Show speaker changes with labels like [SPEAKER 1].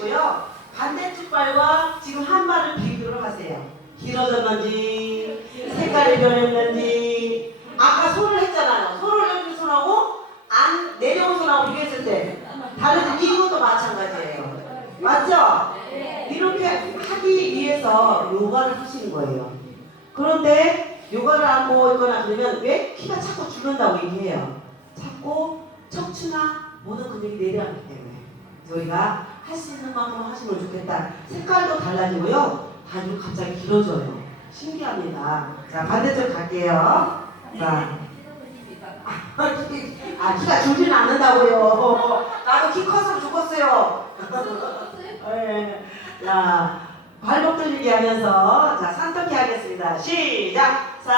[SPEAKER 1] 펴주시고요. 반대쪽 발과 지금 한 발을 비교를 하세요. 길어졌는지, 색깔이 변했는지. 아까 손을 했잖아요. 손을 여기 손하고 안 내려온 손하고 비교했을 때 다르지. 이것도 마찬가지예요. 맞죠? 이렇게 하기 위해서 요가를 하시는 거예요. 그런데 요가를 안 보고 있거나 그러면 왜 키가 자꾸 줄는다고 얘기해요. 자꾸 척추나 모든 근육이 내려가기 때문에 저희가 할 수 있는 만큼 하시면 좋겠다. 색깔도 달라지고요. 다리도 갑자기 길어져요. 신기합니다. 자 반대쪽 갈게요. 자. 아 키가 줄지는 않는다고요. 나도 키 커서 죽었어요. 네. 자 발목 돌리기 하면서 자 산토끼 하겠습니다. 시작. 사